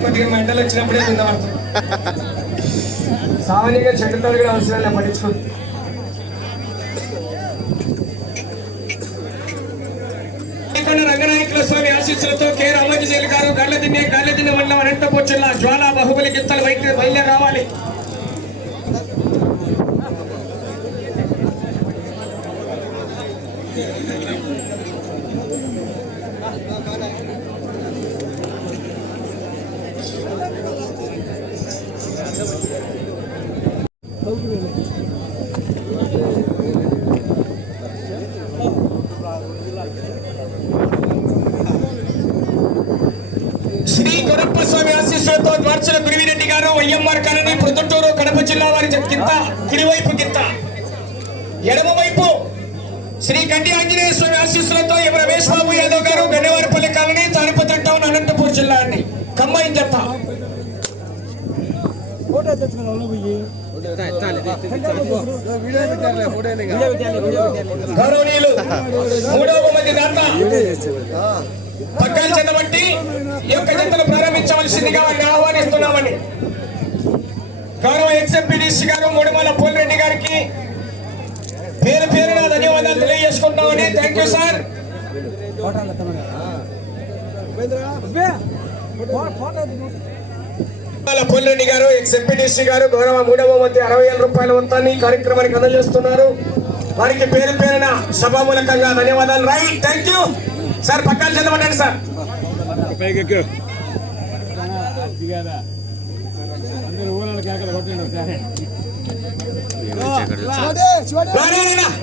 కొద్దిగా మెంటలు వచ్చినప్పుడే కింద సామాన్యంగా చెడ్డతాడు కూడా అవసరం లేదు పట్టించుకో రంగనాయకుల స్వామి ఆశీస్సులతో కె. రామాంజనేయులు గారు గళ్ళ తిన్నే గళ్ళ తిన్న మండలం అనంతపూర్ జిల్లా జ్వాల బాహుబలి గిత్తలు బయట బయలుదేరి రావాలి శ్రీ గొరప్ప స్వామి ద్వార్చల గురివిరెడ్డి గారు వైఎంఆర్ కాలనీ ప్రొద్దుటూరు కడప జిల్లా వారి కింద కుడివైపు కింద. ఎడమ వైపు శ్రీ గడ్డి ఆంజనేయ స్వామి ఆశీస్సులతో రమేష్ బాబు యాదవ్ గారు గన్నవారిపల్లి కాలనీ తాడిపత్రి టౌన్ అనంతపూర్ జిల్లా అండి. కంబైన్ జత. గౌరవనీయులు మూడవ మంది దాత పక్కన చెందబట్టి ఈ యొక్క జతను ప్రారంభించవలసిందిగా వారిని ఆహ్వానిస్తున్నామని గౌరవ ఎక్స్ఎంపీడీసీ గారు మూడుమల పోలిరెడ్డి గారికి పేరు పేరున ధన్యవాదాలు తెలియజేసుకుంటామని థ్యాంక్ యూ సార్ ఫోటోలు ఎత్తమని. అబ్బే, ఫో- పోలిరెడ్డి గారు ఎక్స్ఎంపీడీసీ గారు గౌరవ మూడవ మంది అరవై ఏళ్ళ రూపాయల మొత్తాన్ని కార్యక్రమానికి అందజేస్తున్నారు. వారికి పేరు పేరున సభామూలకంగా ధన్యవాదాలు. రైట్ థ్యాంక్ యూ సార్ పక్కన చదవండి సార్.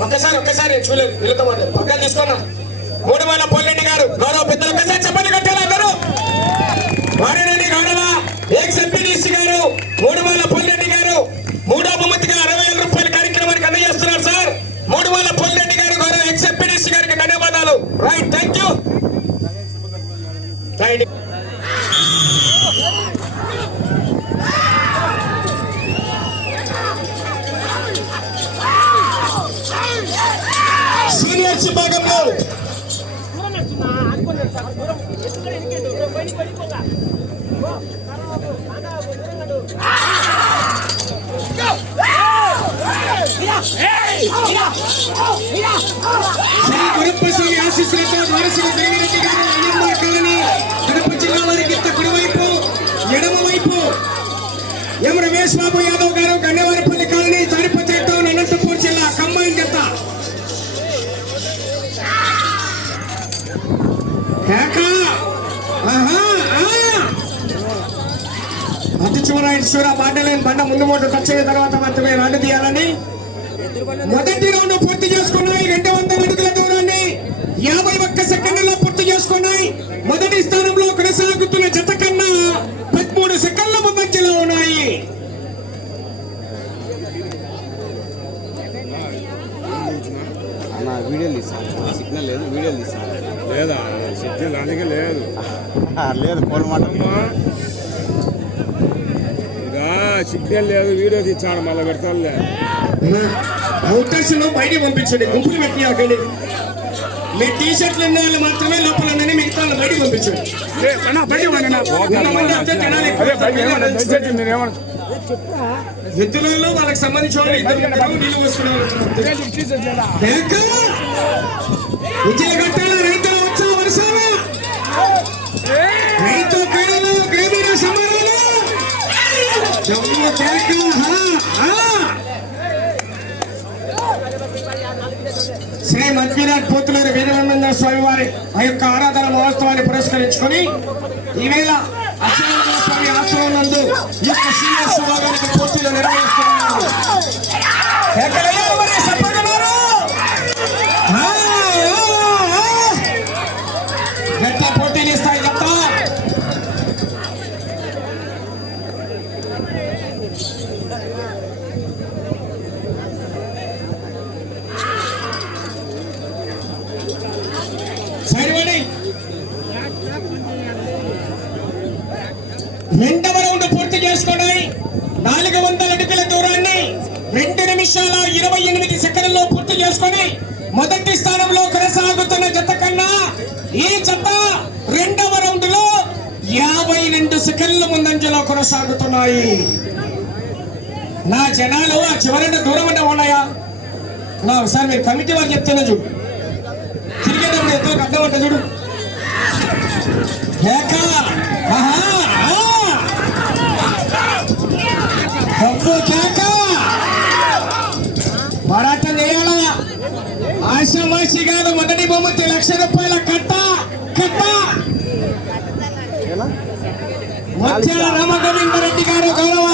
ఒక్కసారి ఒక్కసారి పక్కన తీసుకున్నా మూడు వేల గారు గౌరవ పెద్దలు ఒక్కసారి చెప్పండి కట్టాలి అందరూ. వారిరెడ్డి గౌరవ ఎక్స్ ఎంపీడీసీ గారు మూడు వేల పొల్లెడ్డి గారు. మూడో బహుమతిగా అరవై వేల రూపాయల కార్యక్రమానికి అందజేస్తున్నారు సార్. మూడు వేల పొల్లెడ్డి గారు గౌరవ ఎక్స్ ఎంపీడీసీ గారికి ధన్యవాదాలు. రైట్ థ్యాంక్ రైట్ సీనియర్స్ విభాగంలో శ్రీ గురప్పస్వామి ఆశీస్సులతో నరసింహ దేవిరెడ్డి గారు సురేష్ బాబు యాదవ్ గారు గన్నవారిపల్లి కాలనీ తాడిపత్రి టౌన్ అనంతపూర్ జిల్లా కమ్మాయి జత కేక అతి చూర ఇటు చూర బండ ముందు మూట టచ్ తర్వాత మాత్రమే రాడు తీయాలని మొదటి రౌండ్ పూర్తి చేసుకున్నాయి. రెండు వందల అడుగుల దూరాన్ని యాభై ఒక్క సెకండ్లలో పూర్తి చేసుకున్నాయి మొదటి స్థానంలో కొనసాగుతున్న జత కన్నా పదమూడు సెకండ్ల ముందంజలో ఉన్నాయి అన్న వీడియోలు తీస్తాను సిగ్నల్ లేదు వీడియోలు తీస్తాను లేదా సిగ్నల్ అందుకే లేదు. లేదు ఫోన్ మాట అమ్మా. ఇదా సిగ్నల్ లేదు వీడియో తీర్చాడు మళ్ళీ పెడతానులే. అవకాశంలో బయటికి పంపించండి గుంపులు పెట్టి అక్కడ మీ టీ షర్ట్లు ఉన్న వాళ్ళు మాత్రమే లోపల ఉండండి, మిగతా వాళ్ళు బయటికి పంపించండి. ఎద్దులలో వాళ్ళకి సంబంధించిన వాళ్ళు ఇద్దరు పోసుకునే రైతు క్రీడలు గ్రామీణ సమరాలు జమ్ము కేక! శ్రీ మధ్విరాట్ పోతులూరు వీరబ్రహ్మేంద్ర స్వామి వారి ఆ యొక్క ఆరాధన మహోత్సవాన్ని పురస్కరించుకొని ఈవేళ అచ్యుతానంద స్వామి ఆశ్రమం నందు ఈ యొక్క శ్రీనివాస విభాగానికి పోటీలు నిర్వహిస్తున్నారు కొనసాగుతున్నాయి. నా జనాలు ఆ చివరంటే దూరం అంటే ఉన్నాయా? నా ఒకసారి మీరు కమిటీ వారు చెప్తున్నా చూడు. తిరిగేటప్పుడు ఎంతో అర్థం ఉంటుంది చూడు. ఆహా, పోరాటం చేయాలా? ఆశామాషి కాదు మొదటి బొమ్మకి లక్ష రూపాయల కట్ట కట్ట. ముత్యాల రామగోవిందరెడ్డి గారు గౌరవ.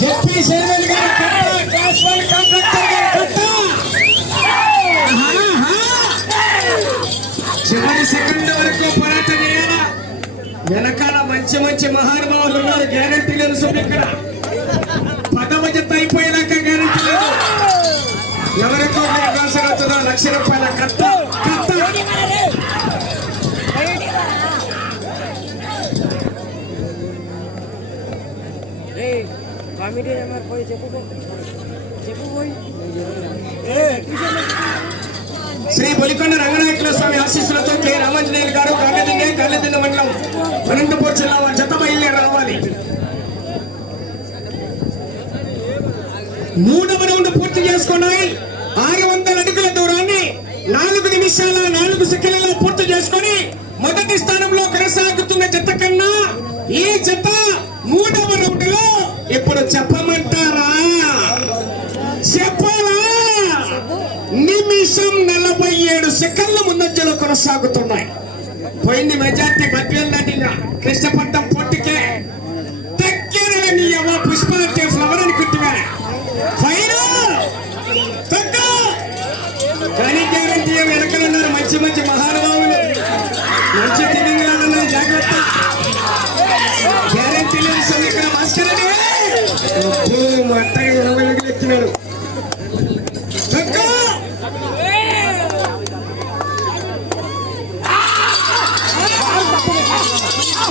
జెపీ చైర్మన్ గారు క్యాషువల్ కాంట్రాక్టర్ గారు కట్ట. చివరి సెకండ్ వరకు పోరాటం చేయాలా? వెనకాల మంచి మంచి మహానుభావులు ఉన్నారు గ్యారంటీ లేదు ఇక్కడ. Eh, శ్రీ బొలికొండ రంగనాయకుల స్వామి ఆశీస్సులతో కె రామాంజనేయులు గారు కాకతింగే కల్లెదిన్న మండలం అనంతపూర్ జిల్లా వారి జత రావాలి. మూడవ రౌండ్ పూర్తి చేసుకున్నాయి. ఆరు వందల అడుగుల దూరాన్ని నాలుగు నిమిషాల నాలుగు సెకండ్లలో పూర్తి చేసుకొని మొదటి స్థానంలో కొనసాగుతున్న జత కన్నా ఈ జత మూడవ రౌండ్ చెప్పమంటారా? చెప్పాలా? నిమిషం నలభై ఏడు సెకండ్ల ముందంజలో కొనసాగుతున్నాయి. పోయింది మెజార్టీ మధ్యలో దాటిన కృష్ణపట్నం పొట్టికే దగ్గర నీ అవ్వ పుష్ప ఫ్లవర్ అనుకుంటున్నా ఫైనల్ తగ్గ కానీ గ్యారంటీ వెనకలున్నారు మంచి మంచి మహానుభావులు. మంచి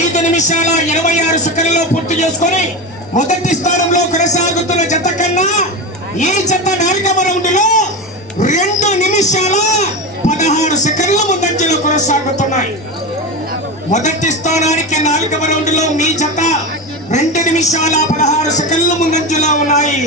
ఐదు నిమిషాల ఇరవై ఆరు సెకండ్లో పూర్తి చేసుకొని మొదటి స్థానంలో కొనసాగుతున్న జత కన్నా ఈ జత నాలుగవ రౌండ్లో రెండు నిమిషాల పదహారు సెకండ్ల ముందంజలో కొనసాగుతున్నాయి. మొదటి స్థానానికి నాలుగవ రౌండ్లో మీ జత రెండు నిమిషాల పదహారు సెకండ్ల ముందంజలో ఉన్నాయి.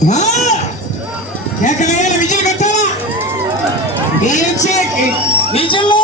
ఆ! కేకలేయాలి విజయ్ కట్టాలా నిజంలో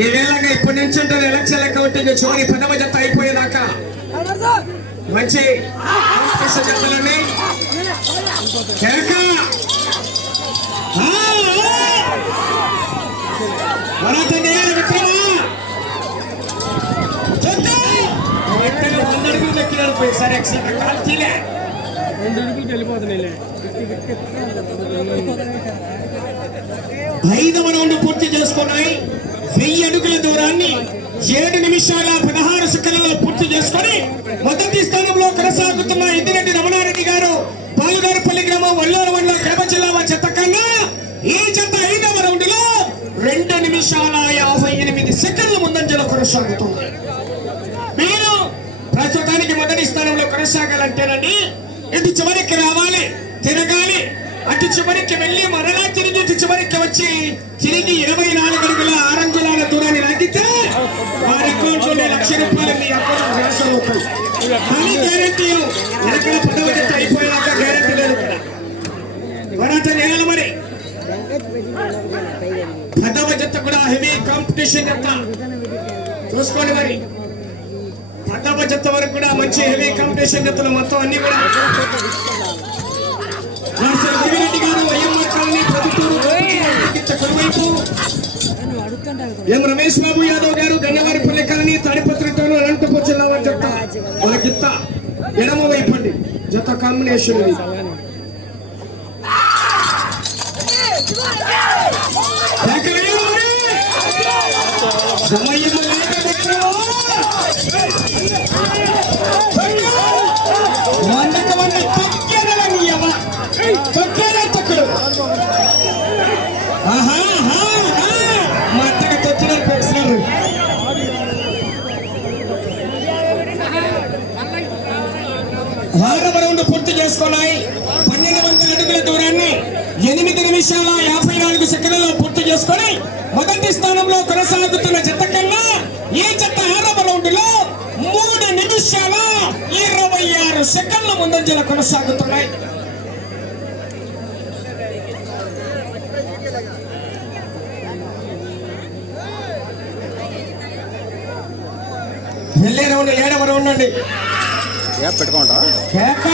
ఈ వేళగా ఇప్పటి నుంచి ఉంటుంది ఎలక్షన్ల కౌంటింగ్ చివరి పదవ జత అయిపోయేదాకా మంచి కాంపిటీషన్ జతలని పోయి సరే కాల్ చేయలే రెండింటికి వెళ్ళిపోతున్నాయి ఐదవ రౌండ్ పూర్తి చేసుకున్నాయి. వెయ్యి అడుగుల దూరాన్ని ఏడు నిమిషాల పదహారు సెకండ్లలో పూర్తి చేసుకొని మొదటి స్థానంలో కొనసాగుతున్న ఎద్దిరెడ్డి రమణారెడ్డి గారు పాలుగారుపల్లి గ్రామం వల్లూరు మండలం కడప జిల్లా వారి కన్నా ఈ జత ఐదవ రౌండ్లో రెండు నిమిషాల యాభై ఎనిమిది సెకండ్ల ముందంజలో కొనసాగుతుంది. మీరు ప్రస్తుతానికి మొదటి స్థానంలో కొనసాగాలంటేనండి ఇది చివరికి రావాలి తిరగాలి. అటు చివరికి వెళ్ళి మరలా తిరిగి ఇటు చివరికి వచ్చి తిరిగి ఇరవై నాలుగు అడుగుల ఆరంగులాల దూరాన్ని లాగితే వారి అకౌంట్లో లక్ష రూపాయలు మీ అకౌంట్ ట్రాన్స్ఫర్ అవుతాయి కానీ గ్యారంటీ అయిపోయాక గ్యారంటీ లేదు కదా. పోరాటం చేయాలి మరి. పదవ జత కూడా హెవీ కాంపిటీషన్ జత. చూసుకోండి మరి. పదవ చెత్త వరకు కూడా మంచి హెవీ కాంపిటీషన్ జతలు మొత్తం అన్ని కూడా నర్సరి గారు అయ్యమ్మ కాలనీ ప్రభుత్వం ఎం రమేష్ బాబు యాదవ్ గారు గన్నవారిపల్లి కాలనీ తాడిపత్రితోను అనంతపురం జిల్లా వారి జత. వాళ్ళ గిత్త ఎడమ వైపండి జత కాంబినేషన్ ఇది సమయం కొనసాగుతున్న జత కన్నా ఈ జత ఆరవ రౌండ్లో మూడు నిమిషాల ఇరవై ఆరు సెకండ్ల ముందంజల కొనసాగుతున్నాయి. వెళ్ళే రౌండ్ ఏడవ రౌండ్ అండి. ఏ పెట్టుకుంటా కేక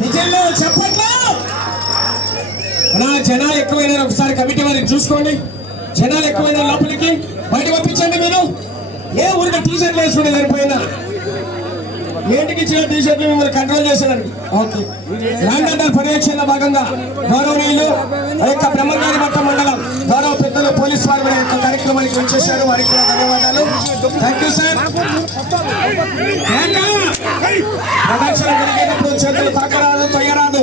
నిజంలో చెప్పట్లో? నా జనాలు ఎక్కువైనా ఒకసారి కమిటీ వారిని చూసుకోండి. జనాలు ఎక్కువైన లోపలికి. బయట పంపించండి మీరు. ఏ ఊరికి టీ వేసుకుంటే సరిపోయినా ఏంటికి ఇచ్చిన టీషర్ట్లు మిమ్మల్ని కంట్రోల్ చేశారు ఓకే. ల్యాండ్ పర్యవేక్షణ భాగంగా గౌరవనీయులు ఆ యొక్క బ్రహ్మంగారి మట్ట మండలం గౌరవ పెద్దలు పోలీస్ వారు కూడా యొక్క కార్యక్రమానికి వచ్చేసారు వారికి కూడా ధన్యవాదాలు. థ్యాంక్ యూ సార్ ప్రదక్షిణ జరిగేటప్పుడు చేతులు తాకరాదు తొయ్యరాదు.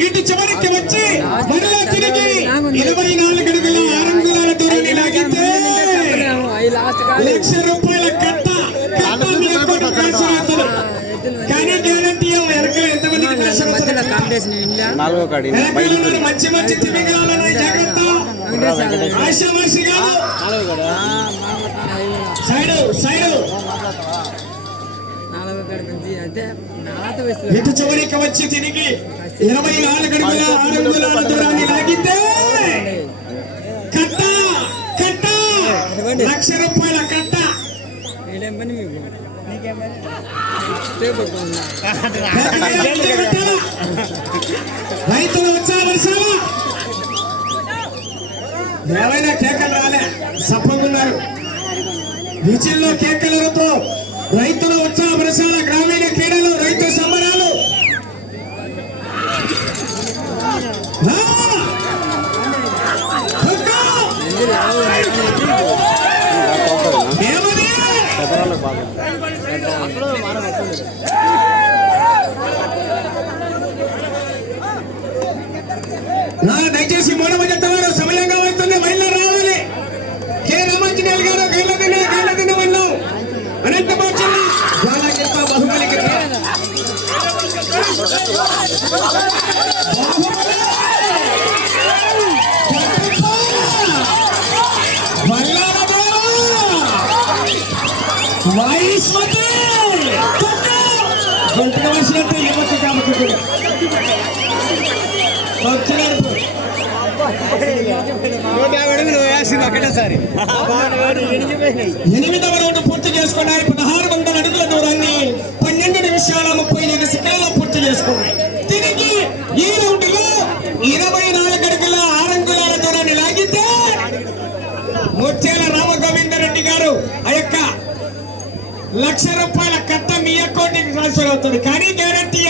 ఇటు చివరికి వచ్చి మరలా తిరిగి ఇరవై నాలుగు అడుగుల ఆరంగుల దూరాన్ని లాగితే లక్ష రూపాయల కట్ట కానీ గ్యారంటీ ఎంతమందికి మంచి మంచి జాగ్రత్త. కాదు. Side side. ఇటు చివరికి వచ్చి తిరిగి ఇరవై నాలుగు అడుగుల ఆరు దూరాన్ని లాగితే కట్ట కట్ట. లక్ష రూపాయల కట్ట. రైతులు వచ్చా వర్షాలు ఏమైనా కేకలు రాలే? సప్పగున్నారు విజిల్లో కేకలతో రైతులు ఉత్సాహ వర్షాల గ్రామీణ క్రీడలు రైతు సంబరాలు. దయచేసి మూడవ జత వారు సమయంగా అవుతుంది మహిళ రావాలి. కె. రామాంజనేయులు గారు గైలదిన గైలదిన వన్నాం అనంతబాబు జిల్లా జ్వాలాకిత్త బాహుబలి చేసింది ఒకటేసారి ఎనిమిదవ రౌండ్ పూర్తి చేసుకున్నాయి. పదహారు వందల అడుగుల దూరాన్ని పన్నెండు నిమిషాల ముప్పై ఐదు సెకండ్లు పూర్తి చేసుకున్నాయి. తిరిగి ఈ రౌండ్లో ఇరవై నాలుగు అడుగుల ఆరంగుల దూరాన్ని లాగితే ముచ్చేల రామగోవిందరెడ్డి గారు ఆ యొక్క లక్ష రూపాయల కట్ట మీ అకౌంట్కి ట్రాన్స్ఫర్ అవుతుంది. కానీ గ్యారంటీ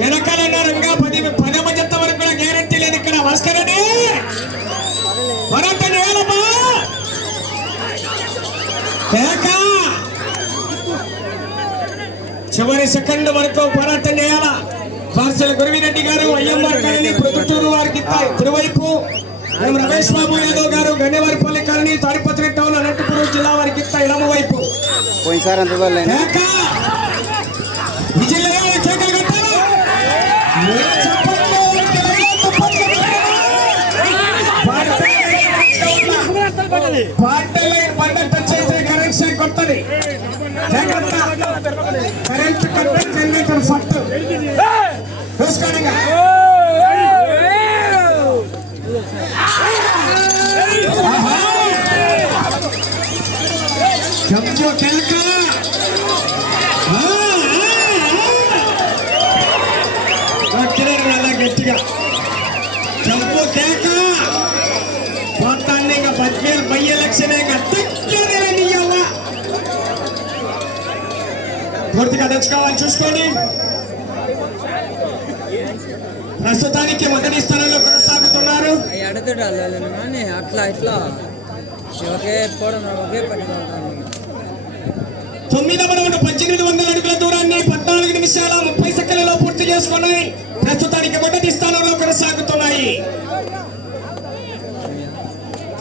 వెనకాల ఉన్నారు ఇంకా పది పదవ జత వరకు కూడా గ్యారంటీ ఇక్కడ భాస్కరుడి భరత చివరి సెకండ్ వరకు పోరాటం చేయాల పార్సల్ గురువిరెడ్డి గారు అయ్యమ్మార్ కాలనీ ప్రొద్దుటూరు వారికి తిరువైపు ఎం రమేష్ బాబు యాదవ్ గారు గన్నెవారిపల్లి కాలనీ తాడిపత్రి టౌన్ అనంతపురం జిల్లా వారికి ఇత్తాయి ఎడమ వైపు పోయినసారి కొట్టాలి. పాటలే టచ్ జాగ్రత్త. కరెంట్ కట్టే జనరేటర్ చూసుకోండి. పూర్తిగా తెచ్చుకోవాలి చూసుకోండి. ప్రస్తుతానికి మొదటి స్థానంలో కొనసాగుతున్నారు. అట్లా ఇట్లా ఒకే ఒకే తొమ్మిదవ రౌండ్ పద్దెనిమిది వందల అడుగుల దూరాన్ని పద్నాలుగు నిమిషాల ముప్పై సెకండ్లలో పూర్తి చేసుకున్నాయి ప్రస్తుతానికి మొదటి స్థానంలో కొనసాగుతున్నాయి.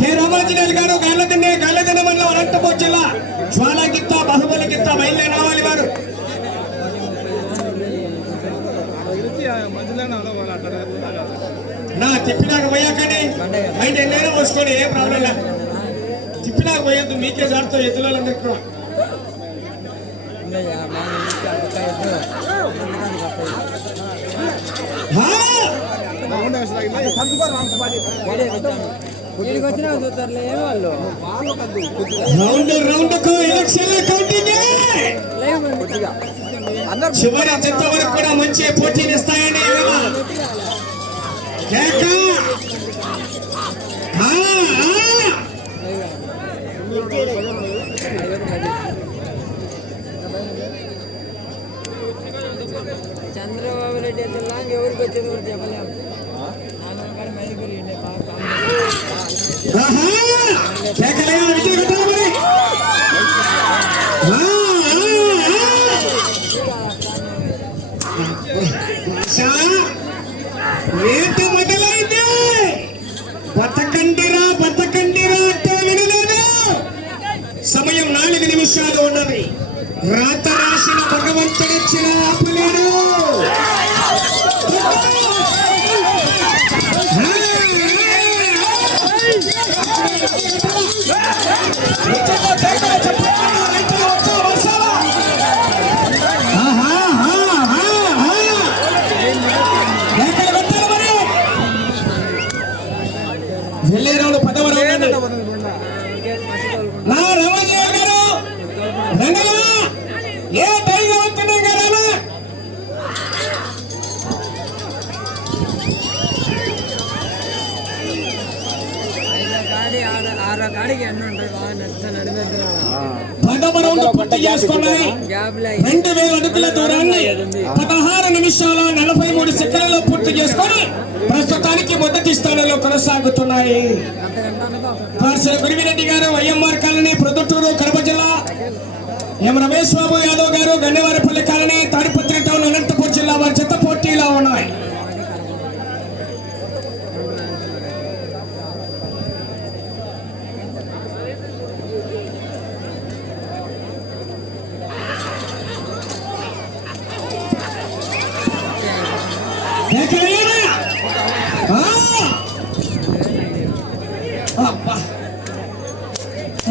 కె రామాంజనేయులు గారు గాలదిన్నే గాలదిన్న మండలం అనంతపూర్ జిల్లా జ్వాలగిత్త బాహుబలి గిత్త బయలుదే రావాలి వారు. నా తిప్పినాక పోయాకని బయట ఎన్నైనా పోసుకోండి ఏం ప్రాబ్లం లేదు. తిప్పినాక పోయొద్దు మీకే జాడుతో ఎద్దులందరికీ కూడా. హా! రౌండ్ రౌండ్కు ఎలక్షన్ కౌంటింగ్ చివరి జత వరకు కూడా మంచి పోటీలు ఇస్తాయని చంద్రబాబు రెడ్డి ఎంత లాంగ్ ఎవరికి వచ్చేది చెప్పలేము ఆయన కానీ మైదుగురు ఉండే బాగా కాంగ్రెస్. ఆహా! కేకలే, విజయ్ కొట్టాలి మరి. ఆ, ఆ, ఆ. ఆశా, ఏంటి మొదలైంది బతకండిరా బతకండిరా అంటే వినలేదు సమయం నాలుగు నిమిషాలు ఉన్నది రాత రాసిన భగవంతుడిచ్చిన ఆపలేడు ఆహా, ఆహా, ఆహా. కేకలు కొట్టాలి మరి. వెళ్ళే రౌండ్ పదవ రౌండ్ నా రమణయ్య గారు రంగయ్య ఏ టైగా వస్తున్నాయి కదా ఐదో కాడి ఆరో ఆరో కాడికి ఎన్ని ఉంటాయి బాగా నచ్చ నడిపెద్దున్నాడు పదవ పూర్తి చేసుకున్నాయి రెండు వేల అడుగుల దూరాన్ని పదహారు నిమిషాల నలభై మూడు సెకండ్లలో పూర్తి చేసుకొని ప్రస్తుతానికి మొదటి స్థానంలో కొనసాగుతున్నాయి. రెడ్డి గురివిరెడ్డి గారు వైఎంఆర్ కాలనీ ప్రొద్దుటూరు కడప జిల్లా. ఎం రమేష్ బాబు యాదవ్ గారు గన్నవారిపల్లి కాలనీ తాడిపత్రి టౌన్ అనంతపూర్ జిల్లా వారి చెత్త పోటీలో ఉన్నాయి.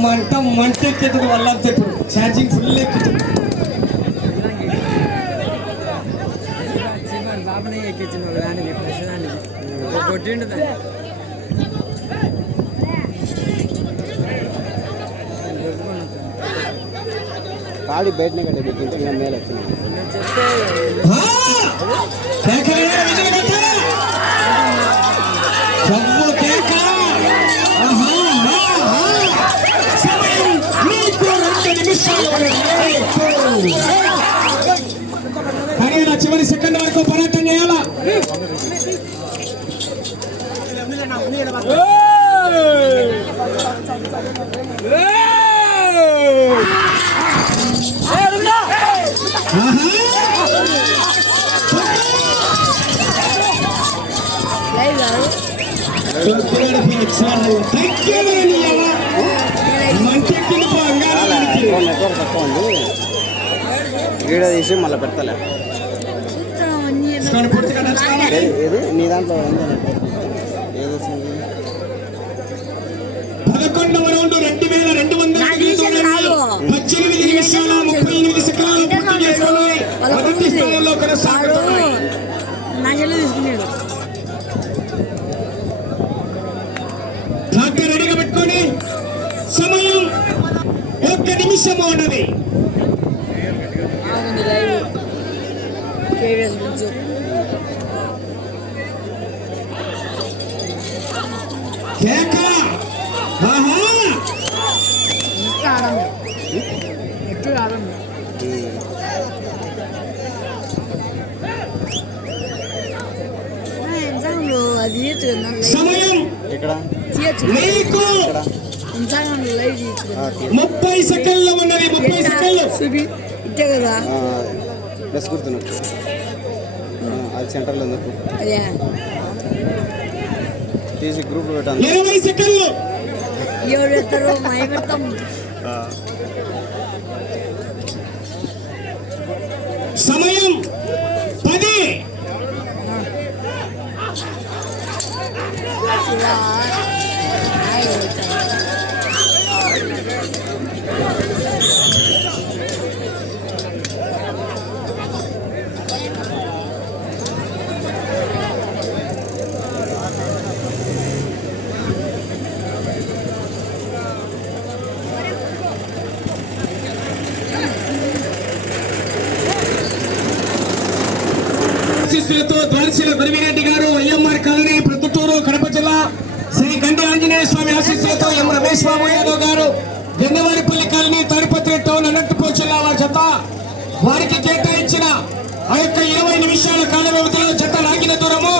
మంట మంట ఎక్కేది వల్ల ఇప్పుడు. ఛార్జింగ్ ఫుల్ ఎక్కుతుంది. కాడి బయటనే ఇంకా మేలు వచ్చింది. కానీ నా చివరి సెకండ్ వరకు పోరాటం చేయాలా లైవ్ కాదు తొక్కులాడు ఫినిక్స్ వాళ్ళు. Thank you నెట్వర్క్ తక్కువ ఉంది. వీడియో తీసి మళ్ళీ పెడతలే. ఏది ఏది? నీ దాంట్లో ఉందా నెట్వర్క్ తీ- ముప్పై సెకండ్లు ఉన్నది ముప్పై సెకండ్లు. ఇట్టే కదా? ప్లస్ గుర్తున్నట్టు అది సెంటర్లో ఉంది. అదే. తీసి గ్రూప్లో పెట్టాను ఇరవై సెకండ్లు. సమయం పది. ఇలా హాయ్ పెడతారు. ఆశీస్సులతో ద్వారశీల గురివిరెడ్డి గారు ఐఎంఆర్ కాలనీ ప్రొద్దుటూరు కడప జిల్లా శ్రీ గండి ఆంజనేయ స్వామి ఆశీస్సులతో ఎం రమేష్ బాబు యాదవ్ గారు గంగవారిపల్లి కాలనీ తడిపత్రి టౌన్ అనంతపూర్ జిల్లా వారి జత. వారికి కేటాయించిన ఆ యొక్క ఇరవై నిమిషాల కాల వ్యవధిలో జత లాగిన దూరము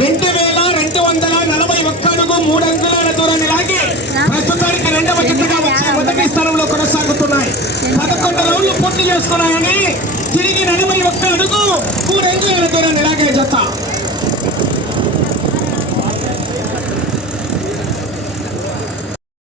రెండు వేల రెండు వందల నలభై ఒక్క అడుగు మూడు అంగుళాల దూరాన్ని లాగి ప్రస్తుతానికి రెండవ జతగా వచ్చి మొదటి స్థానంలో కొనసాగుతున్నాయి. పదకొండు రౌండ్లు పూర్తి చేసుకున్నాయని తిరిగి నలభై ఒక్క అడుగు మూడు అంగుళాల దూరాన్ని